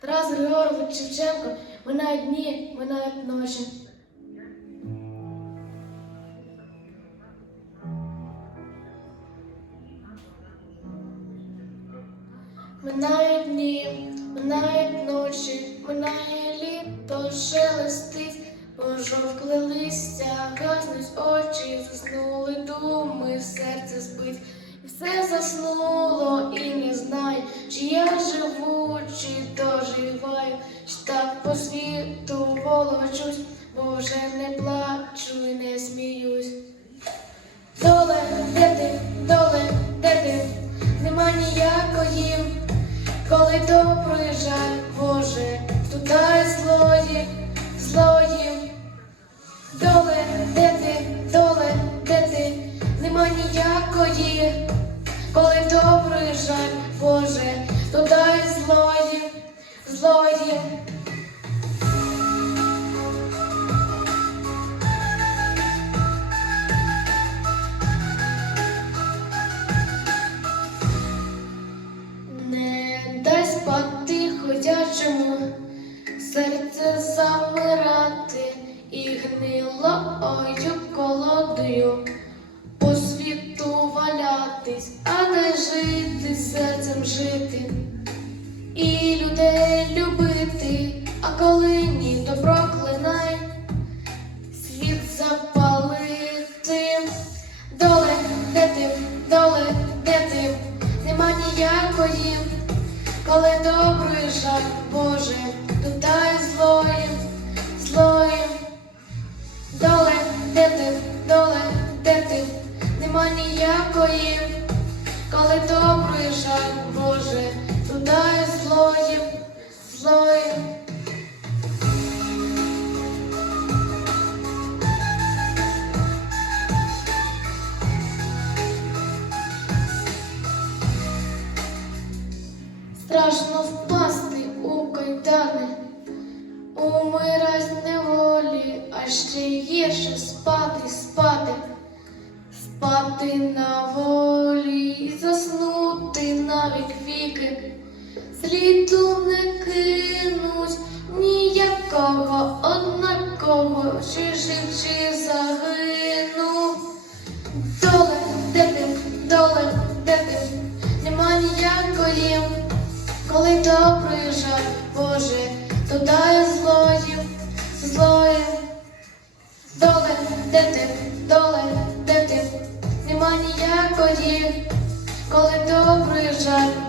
Тарас Григорович Шевченко, минають дні, минають ночі. Минають дні, минають ночі, минає літо, шелестить, пожовкли листя, гаснуть очі, заснули думи, серце спить, все заснуло, і не знаю, чи я живу, чи доживаю, чи так по світу волочусь, бо вже не плачу і не сміюсь. Доле, де ти, доле, де ти, нема ніякої, коли то приїжджає, Боже, туди злої, злої. Доле, де ти, доле, де ти, нема ніякої, коли то приїжджає, Боже, туди злої, злої. Не дай спати ходячому, серце замирати і гнилою колодою по світу валятись, і людей любити, а коли ні, то проклинай. Світ запалити. Доле, де ти, доле, де ти, нема ніякої, коли добрий жаль, Боже, тутай злої, Страшно впасти у кайдани, умирать неволі, а ще гірше спати, спати, спати на волі і заснути навік віки. Сліду не кинуть ніякого однаково, чи жив, чи загинув. Доле, де ти, доле, де ти, нема ніякої, коли молитва прижа, Боже, додає злоїв, злоїв. Доле, де ти, доле, де ти, нема ніякої, коли добрий жаль.